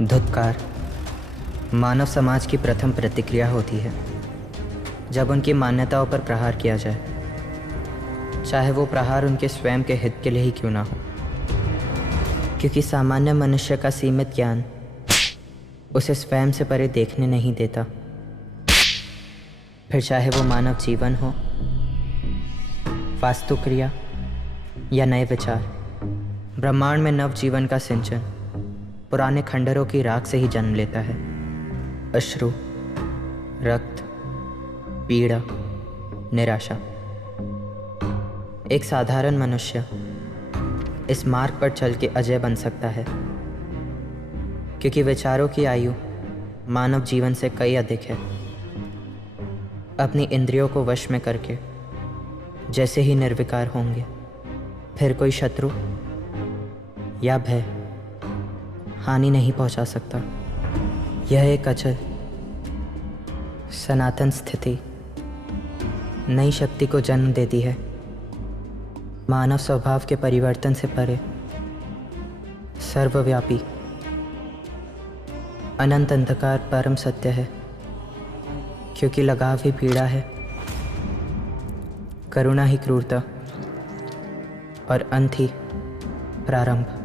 धुत्कार मानव समाज की प्रथम प्रतिक्रिया होती है जब उनकी मान्यताओं पर प्रहार किया जाए, चाहे वो प्रहार उनके स्वयं के हित के लिए ही क्यों ना हो। क्योंकि सामान्य मनुष्य का सीमित ज्ञान उसे स्वयं से परे देखने नहीं देता। फिर चाहे वो मानव जीवन हो, वास्तुक्रिया या नए विचार, ब्रह्मांड में नव जीवन का सिंचन पुराने खंडरों की राख से ही जन्म लेता है। अश्रु, रक्त, पीड़ा, निराशा। एक साधारण मनुष्य इस मार्ग पर चल के अजय बन सकता है, क्योंकि विचारों की आयु मानव जीवन से कई अधिक है। अपनी इंद्रियों को वश में करके जैसे ही निर्विकार होंगे, फिर कोई शत्रु या भय हानि नहीं पहुंचा सकता। यह एक अचल सनातन स्थिति नई शक्ति को जन्म देती है। मानव स्वभाव के परिवर्तन से परे सर्वव्यापी अनंत अंधकार परम सत्य है, क्योंकि लगाव ही पीड़ा है, करुणा ही क्रूरता और अंत ही प्रारंभ।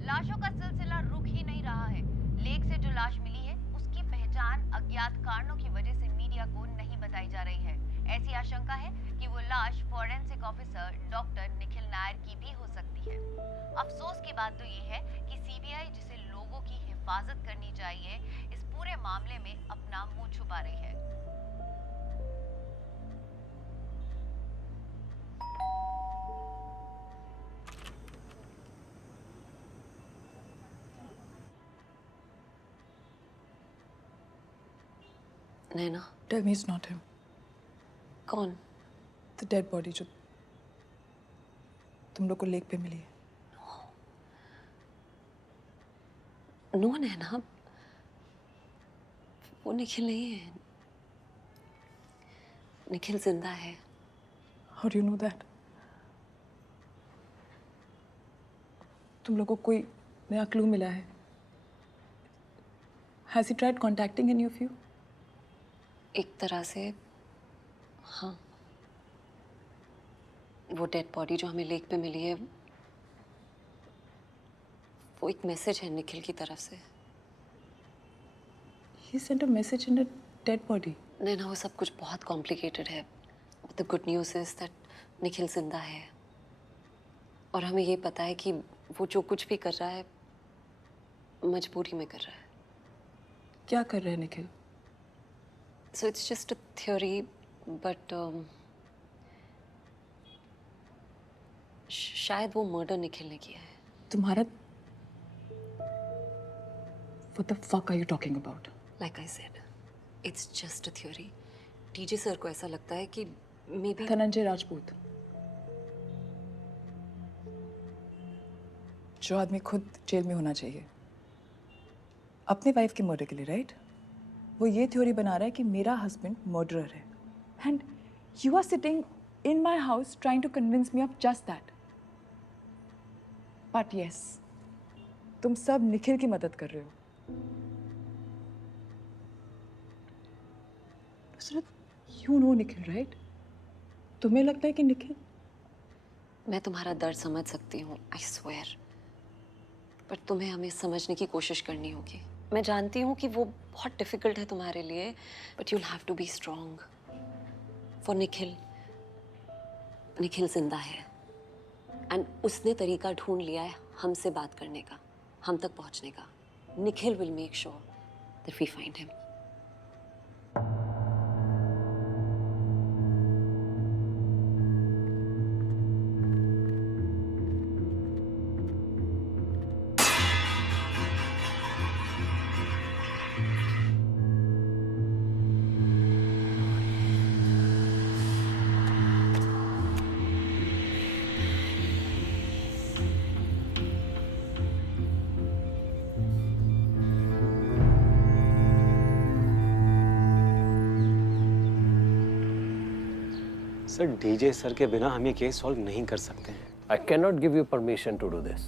लाशों का सिलसिला रुक ही नहीं रहा है। लेक से जो लाश मिली है उसकी पहचान अज्ञात कारणों की वजह से मीडिया को नहीं बताई जा रही है। ऐसी आशंका है कि वो लाश forensic officer doctor Nikhil Nair की भी हो सकती है। अफसोस की बात तो ये है कि सीबीआई, जिसे लोगों की हिफाजत करनी चाहिए, इस पूरे मामले में अपना मुंह छुपा रही है। नैना, Tell me it's not him. कौन? The dead body जो तुम लोग को लेक पे मिली है। नो नैना, वो निखिल नहीं है। निखिल जिंदा है। How do you know that? तुम लोग को कोई नया क्लू मिला है? Has he tried contacting any of you? एक तरह से हाँ। वो डेड बॉडी जो हमें लेक पे मिली है, वो एक मैसेज है निखिल की तरफ से। He sent a message in a dead body. नैना, वो सब कुछ बहुत कॉम्प्लिकेटेड है। The good news is that Nikhil जिंदा है, और हमें ये पता है कि वो जो कुछ भी कर रहा है मजबूरी में कर रहा है। क्या कर रहे हैं Nikhil? So it's just a theory, but शायद वो मर्डर निखिल ने किया है। तुम्हारा What the fuck are you talking about? Like I said, it's just a theory. TJ sir को ऐसा लगता है कि maybe धनंजय राजपूत, जो आदमी खुद जेल में होना चाहिए अपनी वाइफ के मर्डर के लिए, राइट? वो ये थ्योरी बना रहा है कि मेरा हस्बैंड मर्डरर है, and you are sitting in my house trying to convince me of just that. But yes, तुम सब निखिल की मदद कर रहे हो। You know Nikhil, right? तुम्हें लगता है कि निखिल? मैं तुम्हारा दर्द समझ सकती हूँ, I swear, पर तुम्हें हमें समझने की कोशिश करनी होगी। मैं जानती हूँ कि वो बहुत डिफिकल्ट है तुम्हारे लिए, but you'll have to be strong for Nikhil. Nikhil जिंदा है, एंड उसने तरीका ढूंढ लिया है हमसे बात करने का, हम तक पहुँचने का। Nikhil will make sure that we find him. Sir DJ sir के बिना हम ये केस सॉल्व नहीं कर सकते हैं। I cannot give you permission to do this.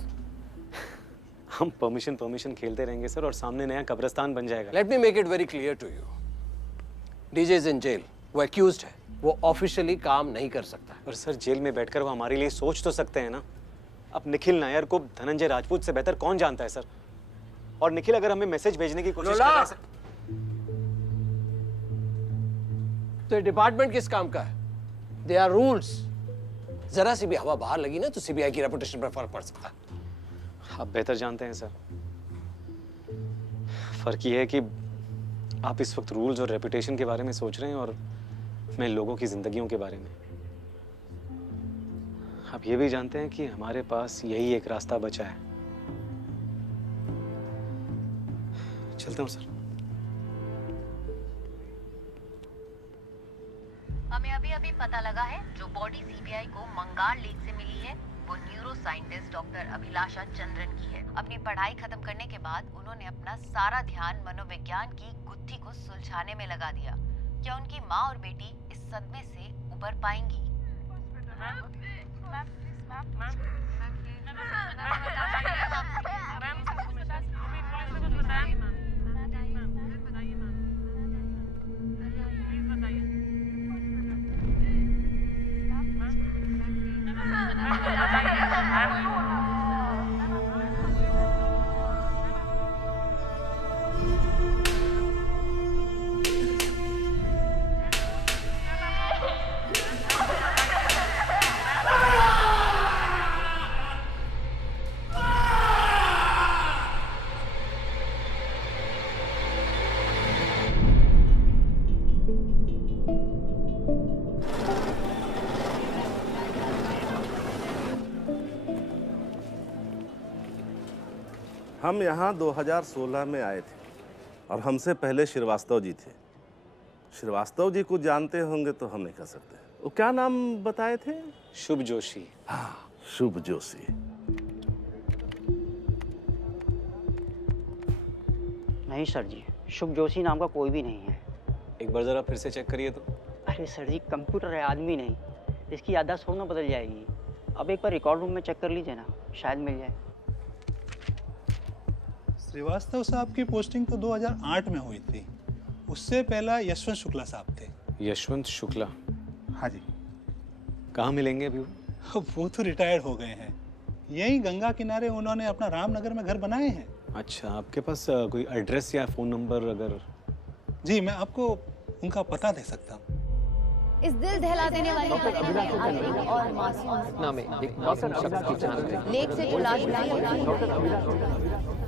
हम परमिशन खेलते रहेंगे सर और सामने नया कब्रिस्तान बन जाएगा। Let me make it very clear to you. DJ is in jail. वो accused है। वो ऑफिशियली काम नहीं कर सकता। पर सर जेल में बैठकर वो हमारे लिए सोच तो सकते हैं ना। अब निखिल नायर को धनंजय राजपूत से बेहतर कौन जानता है सर? और निखिल अगर हमें मैसेज भेजने की कोशिश कर रहा है सर। तो ये डिपार्टमेंट किस काम का है? There are rules. जरा सी भी हवा बाहर लगी ना तो सीबीआई की रेपुटेशन पर फर्क पड़ सकता है। आप बेहतर जानते हैं सर। फर्क ये है कि आप इस वक्त रूल्स और रेपुटेशन के बारे में सोच रहे हैं और मैं लोगों की जिंदगियों के बारे में। आप ये भी जानते हैं कि हमारे पास यही एक रास्ता बचा है। चलता हूँ सर। हमें अभी पता लगा है जो बॉडी सीबीआई को मंगार लेक से मिली है वो न्यूरो साइंटिस्ट डॉक्टर अभिलाषा चंद्रन की है। अपनी पढ़ाई खत्म करने के बाद उन्होंने अपना सारा ध्यान मनोविज्ञान की गुत्थी को सुलझाने में लगा दिया। क्या उनकी माँ और बेटी इस सदमे से उबर पाएंगी? हम यहाँ 2016 में आए थे और हमसे पहले श्रीवास्तव जी थे। श्रीवास्तव जी को जानते होंगे तो हम नहीं कह सकते। वो क्या नाम बताए थे? शुभ जोशी। हाँ, शुभ जोशी। नहीं सर जी, शुभ जोशी नाम का कोई भी नहीं है। एक बार जरा फिर से चेक करिए तो। अरे सर जी, कंप्यूटर है, आदमी नहीं। इसकी याददाश्त थोड़ा ना बदल जाएगी। अब एक बार रिकॉर्ड रूम में चेक कर लीजिए ना, शायद मिल जाए। श्रीवास्तव साहब की पोस्टिंग तो 2008 में हुई थी। उससे पहला यशवंत शुक्ला साहब थे। यशवंत शुक्ला? हाँ जी। कहाँ मिलेंगे अभी वो तो रिटायर्ड हो गए हैं। यही गंगा किनारे उन्होंने अपना रामनगर में घर बनाए हैं। अच्छा, आपके पास कोई एड्रेस या फोन नंबर अगर? जी, मैं आपको उनका पता दे सकता हूँ। इस दिल दहला देने वाली और मासूम घटना में एक मासूम शख्स की जान गई। लेक से जो लाश मिली है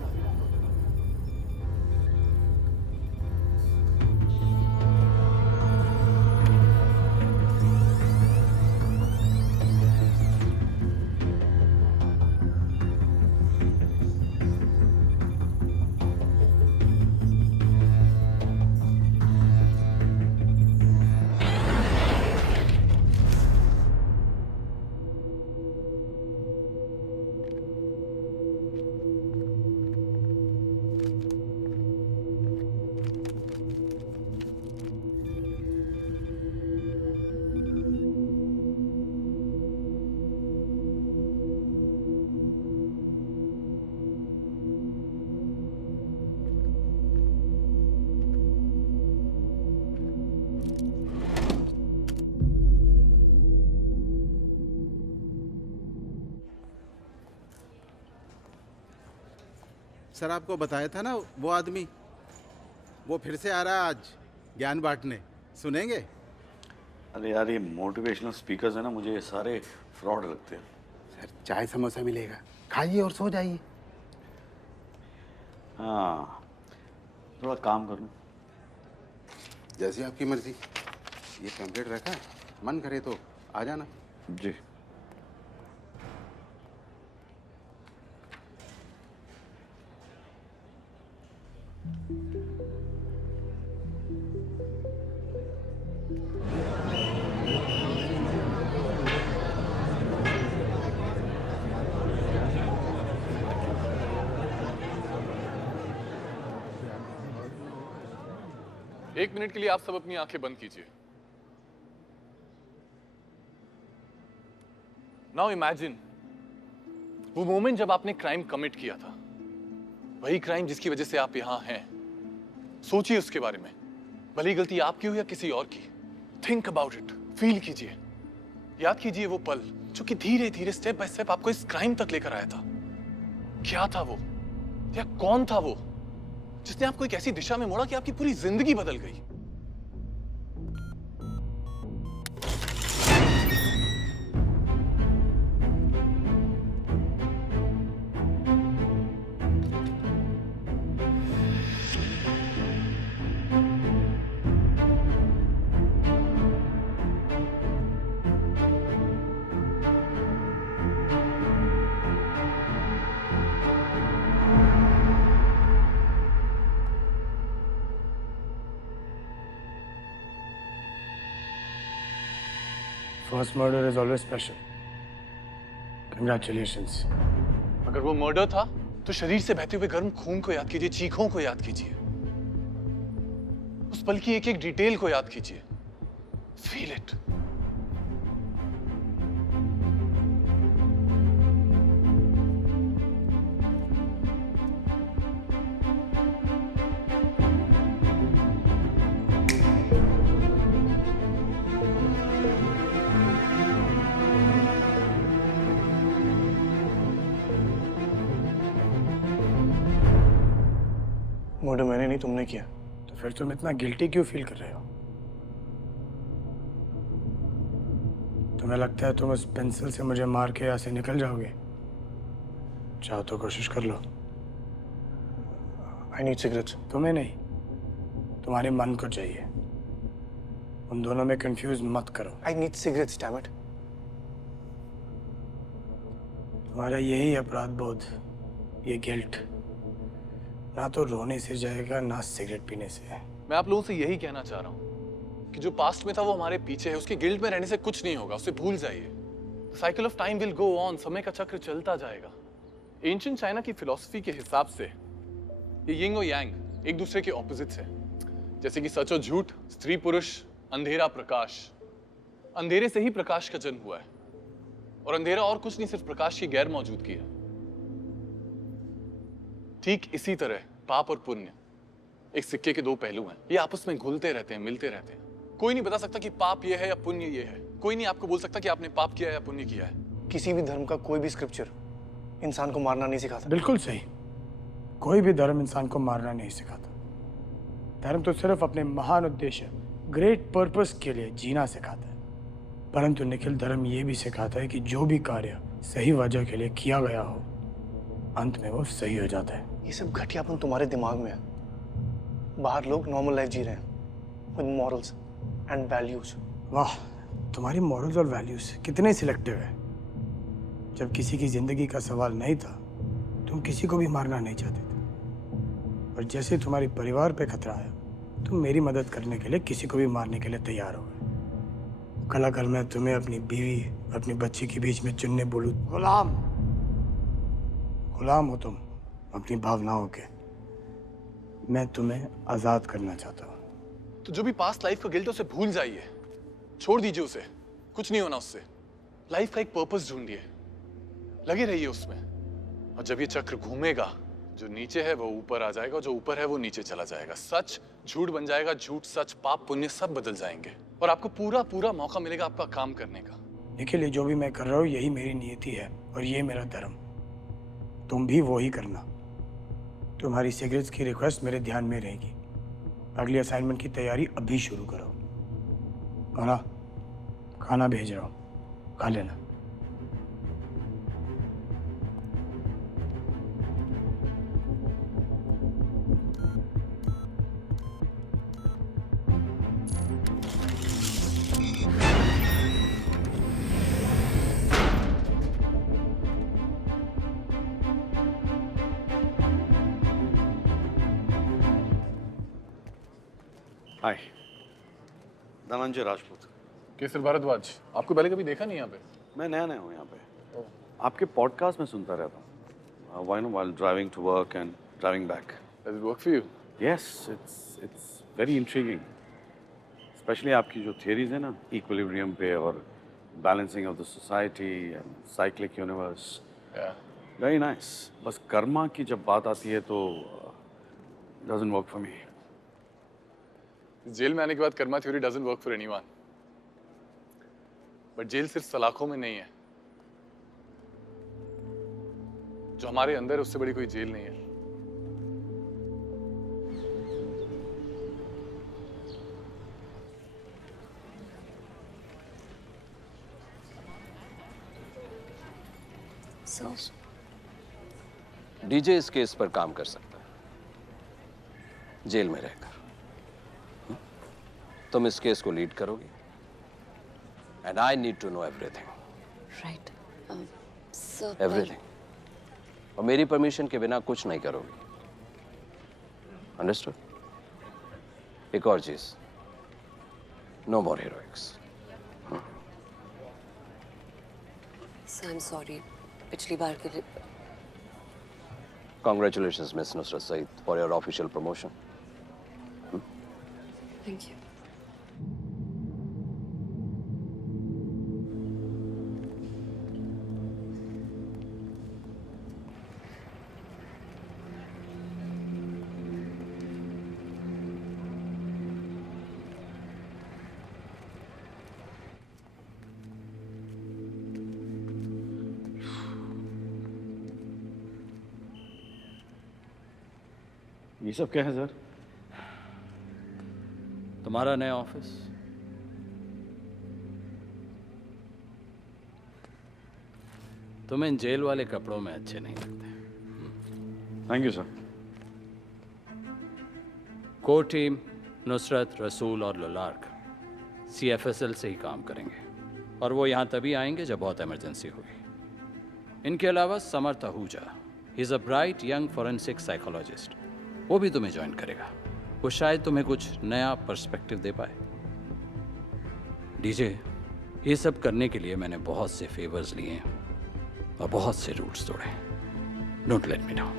सर, आपको बताया था ना वो आदमी, वो फिर से आ रहा है आज ज्ञान बांटने। सुनेंगे? अरे यार, ये मोटिवेशनल स्पीकर्स है ना, मुझे ये सारे फ्रॉड लगते हैं। सर, चाय समोसा मिलेगा, खाइए और सो जाइए। हाँ, थोड़ा काम कर लूँ। जैसी आपकी मर्जी। ये पैम्पलेट रखा है, मन करे तो आ जाना। जी। एक मिनट के लिए आप सब अपनी आंखें बंद कीजिए। नाउ इमेजिन वो मोमेंट जब आपने क्राइम कमिट किया था, वही क्राइम जिसकी वजह से आप यहाँ हैं। सोचिए उसके बारे में, भले ही गलती आपकी हो या किसी और की। थिंक अबाउट इट, फील कीजिए, याद कीजिए वो पल जो कि धीरे धीरे स्टेप बाय स्टेप आपको इस क्राइम तक लेकर आया था। क्या था वो, या कौन था वो जिसने आपको एक ऐसी दिशा में मोड़ा कि आपकी पूरी जिंदगी बदल गई? First murder is always special. Congratulations. अगर वो मर्डर था तो शरीर से बहते हुए गर्म खून को याद कीजिए, चीखों को याद कीजिए, उस पल की एक एक डिटेल को याद कीजिए। Feel it. मर्डर मैंने नहीं, तुमने किया। तो फिर तुम इतना गिल्टी क्यों फील कर रहे हो? तुम्हें लगता है तुम उस पेंसिल से मुझे मार के यहाँ से निकल जाओगे? चाहो तो कोशिश कर लो। I need cigarettes. तुम्हें नहीं, तुम्हारे मन को चाहिए। उन दोनों में कंफ्यूज मत करो। I need cigarettes, damn it. तुम्हारा यही अपराध बोध, ये गिल्ट, ना तो रोने से जाएगा ना सिगरेट पीने से। मैं आप लोगों से यही कहना चाह रहा हूँ कि जो पास्ट में था वो हमारे पीछे है। उसके गिल्ट में रहने से कुछ नहीं होगा, उसे भूल जाइए। Cycle of time will go on, समय का चक्र चलता जाएगा। एंशिएंट चाइना की फिलॉसफी के हिसाब से ये यिंग और यांग एक दूसरे के ऑपोजिट्स हैं। जैसे कि सच और झूठ, स्त्री पुरुष, अंधेरा प्रकाश। अंधेरे से ही प्रकाश का जन्म हुआ है, और अंधेरा और कुछ नहीं, सिर्फ प्रकाश की गैर मौजूदगी है। ठीक इसी तरह पाप और पुण्य एक सिक्के के दो पहलू हैं। ये आपस में घुलते रहते हैं, मिलते रहते हैं। कोई नहीं बता सकता कि पाप ये है या पुण्य ये है। कोई नहीं आपको बोल सकता कि आपने पाप किया या पुण्य किया है। किसी भी धर्म का कोई भी स्क्रिप्चर इंसान को मारना नहीं सिखाता। बिल्कुल सही, कोई भी धर्म इंसान को मारना नहीं सिखाता। धर्म तो सिर्फ अपने महान उद्देश्य, ग्रेट पर्पस के लिए जीना सिखाता है। परंतु निखिल, धर्म ये भी सिखाता है कि जो भी कार्य सही वजह के लिए किया गया हो, अंत में वो सही हो जाता है। ये सब घटियापन तुम्हारे दिमाग में है। बाहर लोग नॉर्मल लाइफ जी रहे हैं विद मॉरल्स एंड वैल्यूज। वाह, तुम्हारी मॉरल्स और वैल्यूज कितने सिलेक्टिव है। जब किसी की जिंदगी का सवाल नहीं था, तुम किसी को भी मारना नहीं चाहते थे। और जैसे तुम्हारे परिवार पे खतरा आया, तुम मेरी मदद करने के लिए किसी को भी मारने के लिए तैयार हो गए। कल अगर मैं तुम्हें अपनी बीवी, अपनी बच्ची के बीच में चुनने बोलूं, गुलाम हो तुम अपनी भावनाओं के। मैं तुम्हें आजाद करना चाहता हूँ। तो जो भी पास्ट लाइफ का गिल्ट है उसे भूल जाइए, छोड़ दीजिए उसे। कुछ नहीं होना उससे। लाइफ का एक पर्पस ढूंढिए, लगे रहिए उसमें। और जब ये चक्र घूमेगा, जो नीचे है वो ऊपर आ जाएगा, जो ऊपर है वो नीचे चला जाएगा। सच झूठ बन जाएगा, झूठ सच, पाप पुण्य सब बदल जाएंगे, और आपको पूरा पूरा मौका मिलेगा आपका काम करने का। निखिल, जो भी मैं कर रहा हूँ यही मेरी नियति है और ये मेरा धर्म। तुम भी वो ही करना। तुम्हारी सिगरेट्स की रिक्वेस्ट मेरे ध्यान में रहेगी। अगली असाइनमेंट की तैयारी अभी शुरू करो। और खाना भेज रहा हूँ, खा लेना। हाय, धनंजय राजपूत। केसर भारद्वाज, आपको पहले कभी देखा नहीं यहाँ पे? मैं नया हूँ यहाँ पे। आपके पॉडकास्ट में सुनता रहता हूँ। Why no while driving to work and driving back. Does it work for you? Yes, it's very intriguing. Specially आपकी जो थियरीज है ना, इक्विलिब्रियम पे और balancing of the society and cyclic universe. Yeah. Very nice. बस कर्मा की जब बात आती है तो doesn't work for me. Jail में आने के बाद karma theory doesn't work for anyone. But jail सिर्फ सलाखों में नहीं है। जो हमारे अंदर है उससे बड़ी कोई जेल नहीं है। डीजे इस केस पर काम कर सकता है जेल में रहकर। तुम इस केस को लीड करोगी and I need to know everything. Right sir. Everything. और मेरी परमिशन के बिना कुछ नहीं करोगी। अंडरस्टूड? एक और चीज, no more heroics. Sir I am sorry, पिछली बार के लिए। Congratulations, Miss Nusrat Saeed, for your official promotion. Thank you. ये सब क्या है सर? तुम्हारा नया ऑफिस। तुम इन जेल वाले कपड़ों में अच्छे नहीं लगते। Thank you sir. Core team Nusrat, रसूल और लुलार्क CFSL से ही काम करेंगे और वो यहाँ तभी आएंगे जब बहुत इमरजेंसी होगी। इनके अलावा Samarth Ahuja, he is a bright young forensic psychologist, वो भी तुम्हें ज्वाइन करेगा। वो शायद तुम्हें कुछ नया पर्सपेक्टिव दे पाए। डीजे, ये सब करने के लिए मैंने बहुत से फेवर्स लिए हैं और बहुत से रूट्स तोड़े। Don't let me down.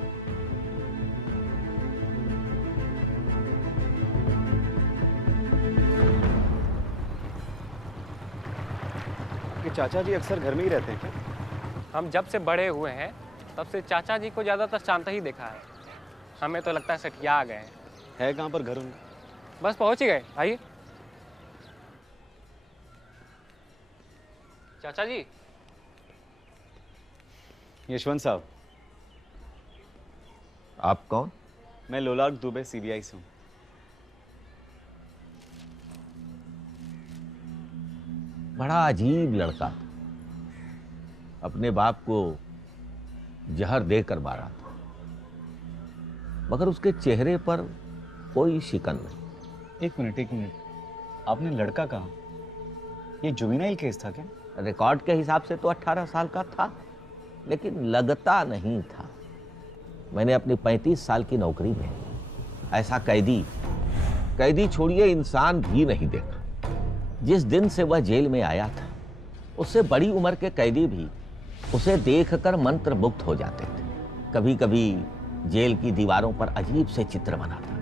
आपके चाचा जी अक्सर घर में ही रहते हैं क्या? हम जब से बड़े हुए हैं तब से चाचा जी को ज़्यादातर शांत ही देखा है। हमें तो लगता है सटिया आ गए हैं। है कहाँ पर घर उनका? बस पहुंच ही गए। आइए। चाचा जी। यशवंत साहब। आप कौन? मैं लोलार्क दुबे CBI से हूँ। बड़ा अजीब लड़का था, अपने बाप को जहर देकर मारा था, मगर उसके चेहरे पर कोई शिकन नहीं। एक मिनट, आपने लड़का कहा? ये जुवेनाइल केस था क्या? रिकॉर्ड के हिसाब से तो 18 साल का था, लेकिन लगता नहीं था। मैंने अपनी 35 साल की नौकरी में ऐसा कैदी छोड़िए इंसान भी नहीं देखा। जिस दिन से वह जेल में आया था, उससे बड़ी उम्र के कैदी भी उसे देखकर मंत्रमुग्ध हो जाते थे। कभी कभी जेल की दीवारों पर अजीब से चित्र बनाता,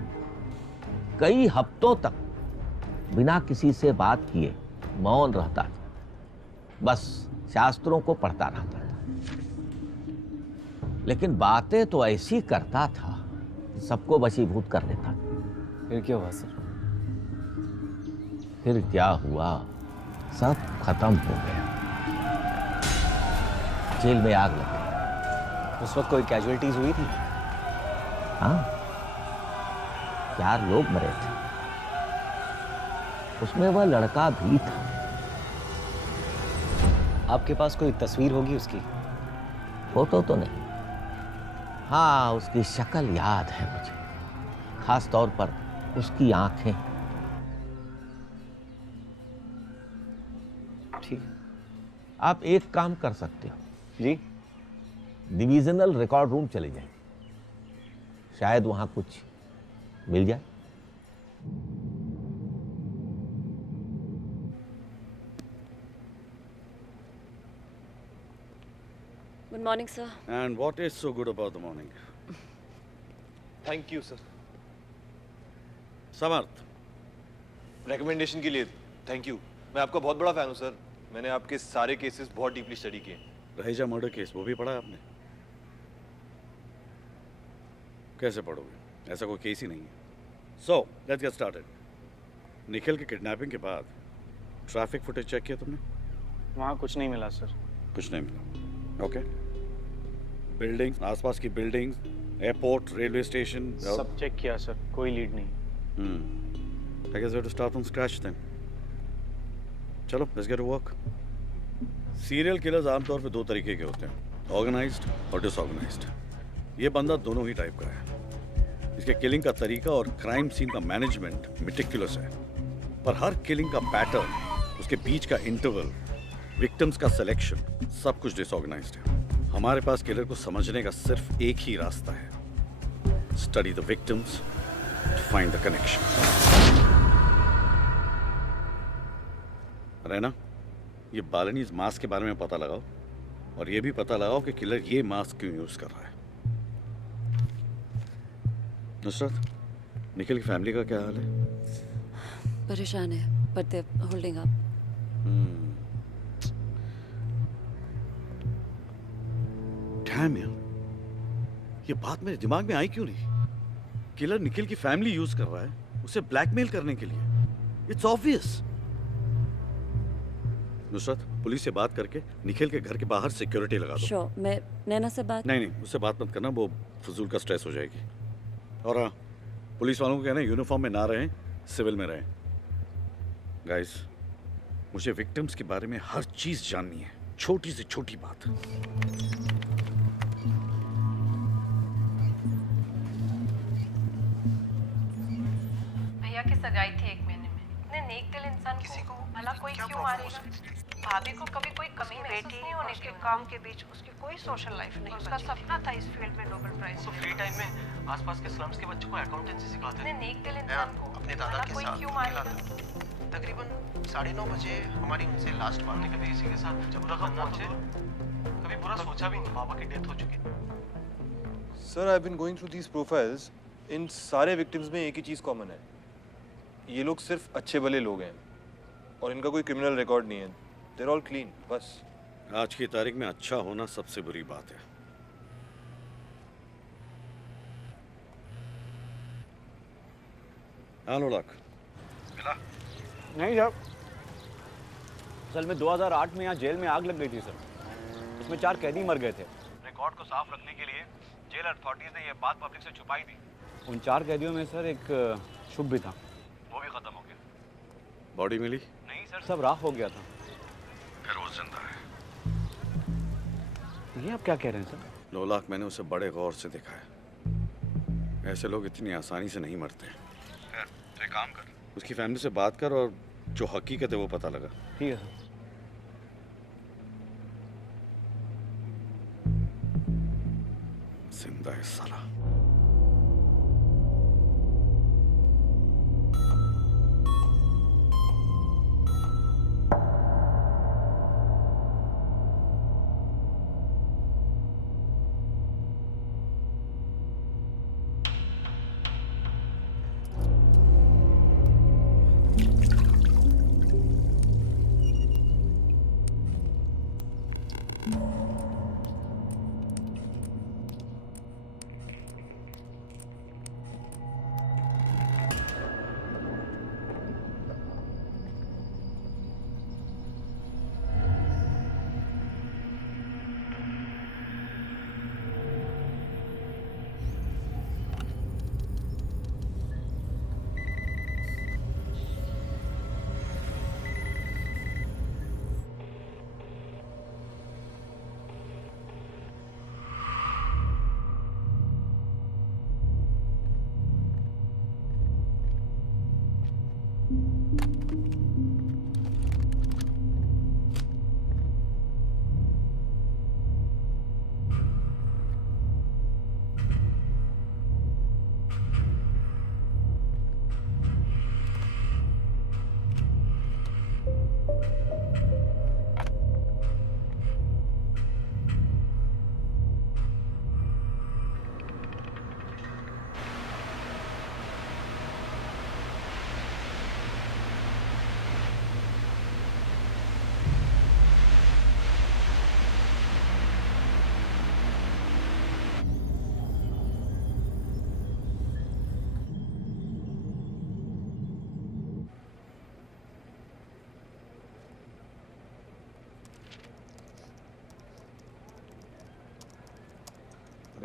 कई हफ्तों तक बिना किसी से बात किए मौन रहता था, बस शास्त्रों को पढ़ता रहता था। लेकिन बातें तो ऐसी करता था, सबको वशीभूत कर लेता था। फिर क्या हुआ सर? फिर क्या हुआ, सब खत्म हो गया। जेल में आग लग गई। उस वक्त कोई कैजुअलिटीज हुई थी? हाँ, 4 लोग मरे थे, उसमें वह लड़का भी था। आपके पास कोई तस्वीर होगी उसकी? फोटो तो नहीं, हाँ उसकी शक्ल याद है मुझे, खास तौर पर उसकी आंखें। ठीक, आप एक काम कर सकते हो जी, डिविजनल रिकॉर्ड रूम चले जाएं, शायद वहां कुछ मिल जाए। Good morning, sir. And what is so good about the morning? Thank you sir. Samarth, recommendation के लिए थैंक यू। मैं आपका बहुत बड़ा फैन हूँ सर। मैंने आपके सारे केसेस बहुत डीपली स्टडी किए। रहेजा मर्डर केस वो भी पढ़ा है आपने? कैसे पढ़ोगे, ऐसा कोई केस ही नहीं है। So let's get started. Nikhil के किडनैपिंग के बाद ट्रैफिक फुटेज चेक किया तुमने? वहाँ कुछ नहीं मिला सर। कुछ नहीं मिला, ओके। बिल्डिंग्स, आसपास की बिल्डिंग्स, एयरपोर्ट, रेलवे स्टेशन सब चेक किया सर, कोई लीड नहीं। I guess we have to start from scratch then. चलो, let's get to work. Serial killers आमतौर पे दो तरीके के होते हैं, ऑर्गेनाइज्ड और डिसऑर्गेनाइज्ड। ये बंदा दोनों ही टाइप का है। इसके किलिंग का तरीका और क्राइम सीन का मैनेजमेंट मिटिकुलस है, पर हर किलिंग का पैटर्न, उसके बीच का इंटरवल, विक्टिम्स का सिलेक्शन, सब कुछ डिसऑर्गेनाइज्ड है। हमारे पास किलर को समझने का सिर्फ एक ही रास्ता है, study the victims, find the connection. रहना, ये बालनीज मास्क के बारे में पता लगाओ और ये भी पता लगाओ कि किलर ये मास्क क्यों यूज कर रहा है। नुसरत, निखिल की फैमिली का क्या हाल है? परेशान है, but they're holding up. Damn यार, ये बात मेरे दिमाग में आई क्यों नहीं? किलर निखिल की फैमिली यूज कर रहा है उसे ब्लैकमेल करने के लिए। It's obvious. नुसरत, पुलिस से बात करके निखिल के घर के बाहर सिक्योरिटी लगा दो। Sure, मैं नैना से बात नहीं, उससे बात मत करना, वो फजूल का स्ट्रेस हो जाएगी। और हाँ, पुलिस वालों को कहना यूनिफॉर्म में ना रहें, सिविल में रहें। गाइस, मुझे विक्टिम्स के बारे में हर चीज जाननी है, छोटी से छोटी बात। भैया की सगाई थी 1 महीने में। इतने नेक दिल इंसान किसी को भला कोई क्यों मारेगा? भाभी को कभी कोई कमी महसूस नहीं होने के काम के बीच उसकी कोई सोशल लाइफ नहीं। उसका सपना था इस फील्ड में नोबेल प्राइज। तो फ्री टाइम में आसपास के स्लम्स के बच्चों को अकाउंटेंसी सिखाते इतने नेक दिल इंसान को अपने दादा के कोई साथ क्यों मारेगा? तकरीबन 9:30 बजे हमारी उनसे लास्ट बात है। कभी किसी के साथ जब रकम पहुंचे, कभी बुरा सोचा भी नहीं। बाबा की डेथ हो चुकी। Sir, I have been going through these profiles. इन सारे विक्टिम्स में एक ही चीज कॉमन है, ये लोग सिर्फ अच्छे भले लोग हैं और इनका कोई क्रिमिनल रिकॉर्ड नहीं है। They're all clean, बस। आज की तारीख में अच्छा होना सबसे बुरी बात है। Hello luck. मिला? नहीं सर, असल में 2008 में यहाँ जेल में आग लग गई थी सर। उसमें 4 कैदी मर गए थे। रिकॉर्ड को साफ रखने के लिए जेल अथॉरिटीज ने यह बात पब्लिक से छुपाई थी। उन 4 कैदियों में सर एक शुभ भी था, वो भी खत्म हो गया। बॉडी मिली? नहीं सर, सब राख हो गया था। फिर वो जिंदा है। ये आप क्या कह रहे हैं सर? 9 लाख मैंने उसे बड़े गौर से देखा है। ऐसे लोग इतनी आसानी से नहीं मरते। तो एक काम कर, उसकी फैमिली से बात कर और जो हकीकत है वो पता लगा। ठीक है सर। जिंदा है साला।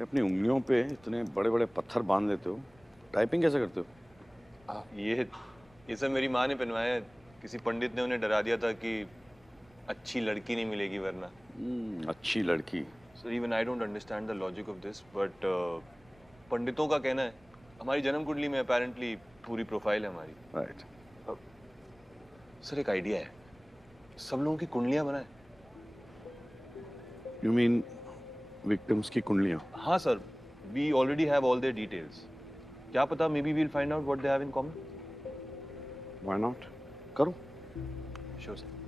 अपनी उंगलियों पे इतने बड़े बड़े पत्थर बांध लेते हो, टाइपिंग कैसे करते हो? ये सब मेरी माँ ने पहनवाया है। किसी पंडित ने उन्हें डरा दिया था कि अच्छी लड़की नहीं मिलेगी वरना। अच्छी लड़की। Sir even I don't understand the logic of this, but पंडितों का कहना है हमारी जन्म कुंडली में अपेरेंटली पूरी प्रोफाइल है हमारी। राइट। सर एक आइडिया है, सब लोगों की कुंडलियां बनाए। यू मीन विक्टिम्स की कुंडलियां? हाँ sir, we already have all their details. क्या पता may be we'll find out what they have in common. Why not? करो। Sure sir.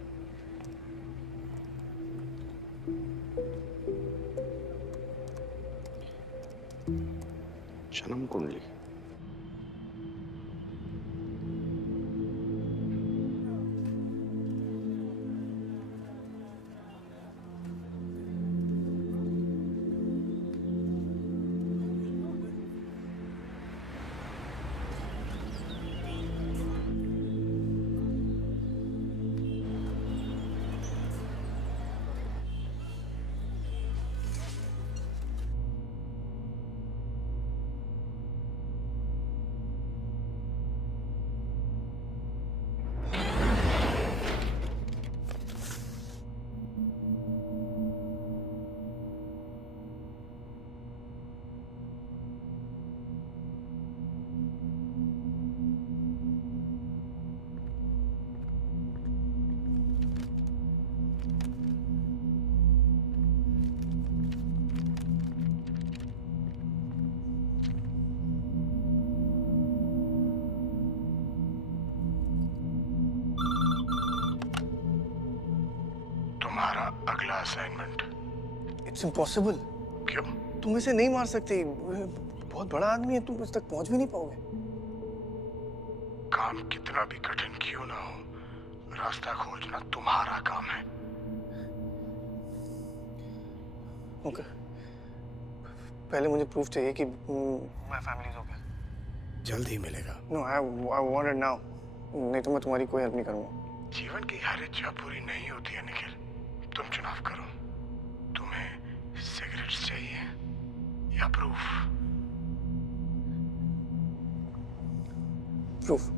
जन्म कुंडली। तुम्हारा अगला असाइनमेंट। It's impossible. क्यों? तुम इसे नहीं मार सकते, बहुत बड़ा आदमी है, तुम इस तक पहुंच भी नहीं पाओगे। काम कितना भी कठिन क्यों ना हो, रास्ता खोजना तुम्हारा काम है। ओके, पहले मुझे प्रूफ चाहिए कि माय फैमिली इज ओके। जल्द ही मिलेगा। No, I want it now, नहीं तो मैं तुम्हारी कोई हेल्प नहीं करूंगा। जीवन की हर इच्छा पूरी नहीं होती है निखिल। तुम चुनाव करो, तुम्हें सिगरेट्स चाहिए या प्रूफ? प्रूफ।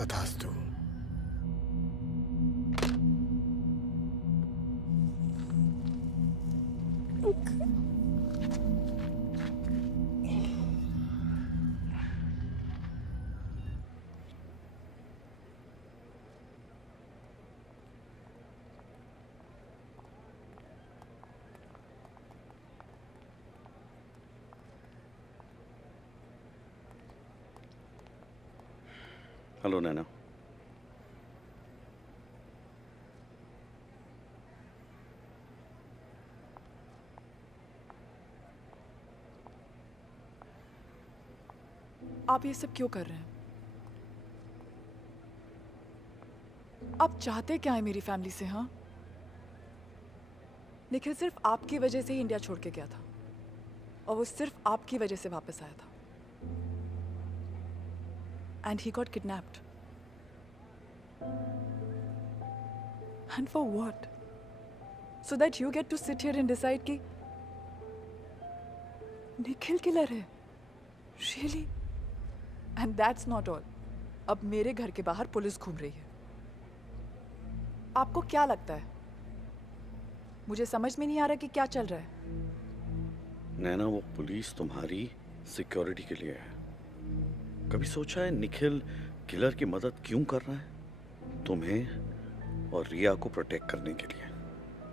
तथास्तु। हेलो नैना। आप ये सब क्यों कर रहे हैं? आप चाहते क्या है मेरी फैमिली से? हाँ, निखिल सिर्फ आपकी वजह से ही इंडिया छोड़ के गया था और वो सिर्फ आपकी वजह से वापस आया था। And he got kidnapped. And for what? So that you get to sit here and decide कि निखिल किलर है? Really? And that's not all. अब मेरे घर के बाहर पुलिस घूम रही है। आपको क्या लगता है? मुझे समझ में नहीं आ रहा कि क्या चल रहा है। नैना, वो पुलिस तुम्हारी सिक्योरिटी के लिए है। कभी सोचा है निखिल किलर की मदद क्यों कर रहा है? तुम्हें और रिया को प्रोटेक्ट करने के लिए।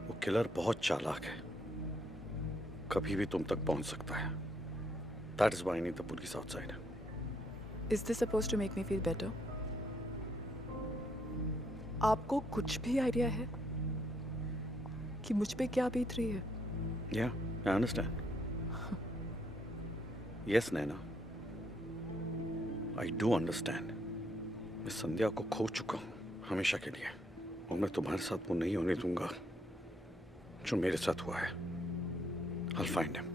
वो किलर बहुत चालाक है, कभी भी तुम तक पहुंच सकता है। That is why I need the police outside. Is this supposed to make me feel better? आपको कुछ भी आइडिया है कि मुझ पे क्या बीत रही है? Yeah, I understand. Yes, Naina. I do understand. मैं संध्या को खो चुका हूँ हमेशा के लिए, और मैं तुम्हारे साथ वो नहीं होने दूंगा जो मेरे साथ हुआ है। I'll find him.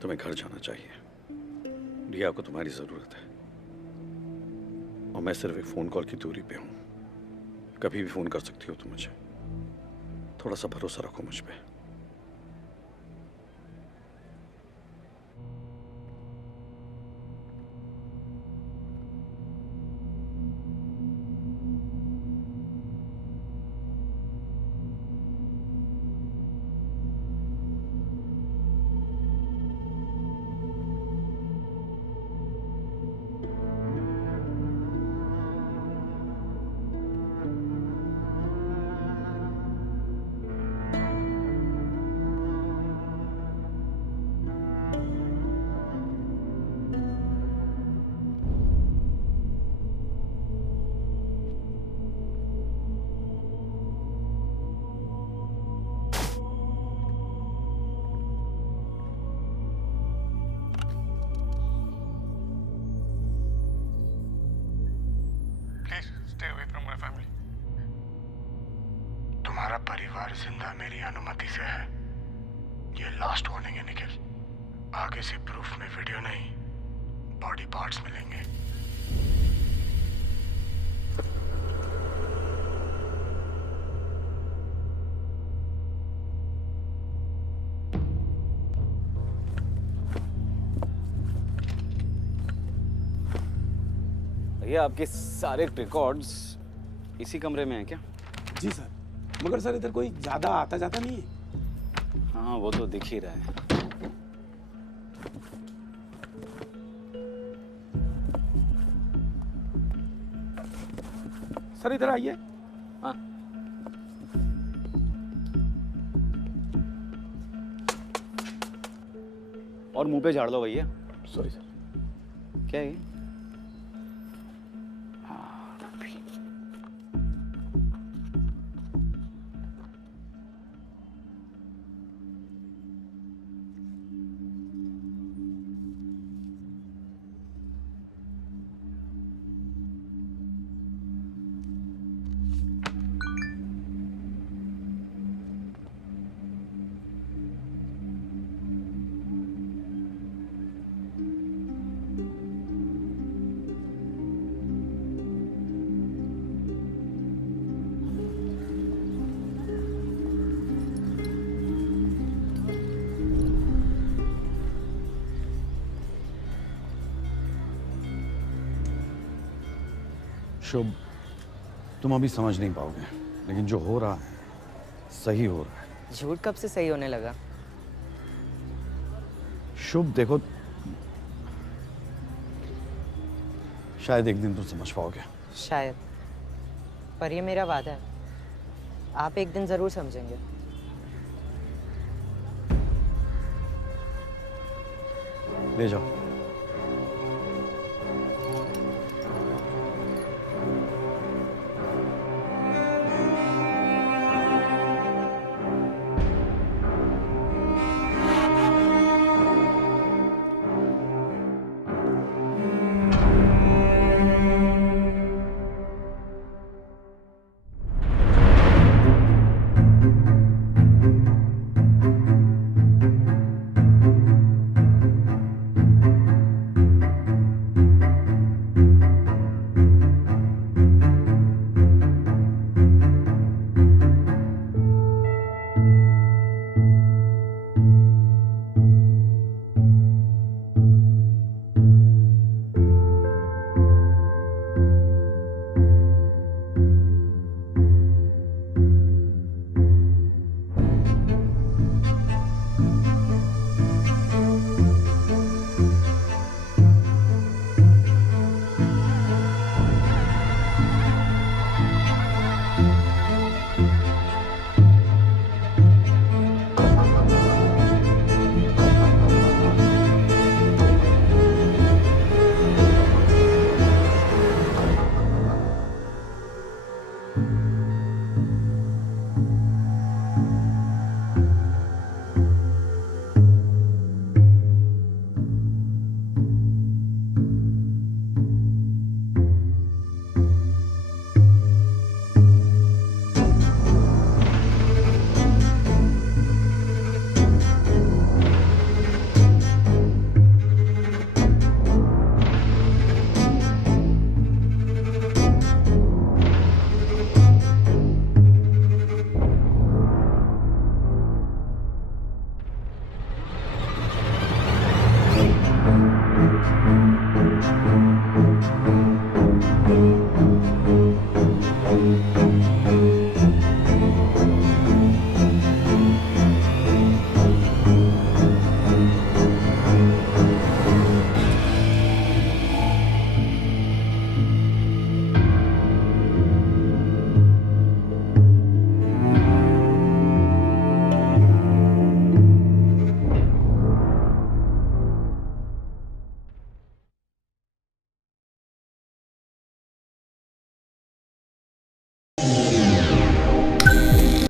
तुम्हें घर जाना चाहिए। रिया को तुम्हारी जरूरत है, और मैं सिर्फ एक फोन कॉल की दूरी पे हूँ। कभी भी फोन कर सकती हो तुम मुझे। थोड़ा सा भरोसा रखो मुझ पे। Stay away from my family. तुम्हारा परिवार जिंदा मेरी अनुमति से है। ये लास्ट वार्निंग है निखिल। आगे से प्रूफ में वीडियो नहीं, बॉडी पार्ट्स मिलेंगे। भैया आपके सारे रिकॉर्ड्स इसी कमरे में हैं क्या? जी सर, मगर सर इधर कोई ज्यादा आता जाता नहीं है। हाँ वो तो दिख ही रहा है। सर इधर आइए। हाँ और मुंह पे झाड़ लो भैया। Sorry sir. क्या है ये? शुभ, तुम अभी समझ नहीं पाओगे, लेकिन जो हो रहा है सही हो रहा है। झूठ कब से सही होने लगा? शुभ देखो, शायद एक दिन तुम समझ पाओगे। शायद, पर ये मेरा वादा है, आप एक दिन जरूर समझेंगे। ले जाओ।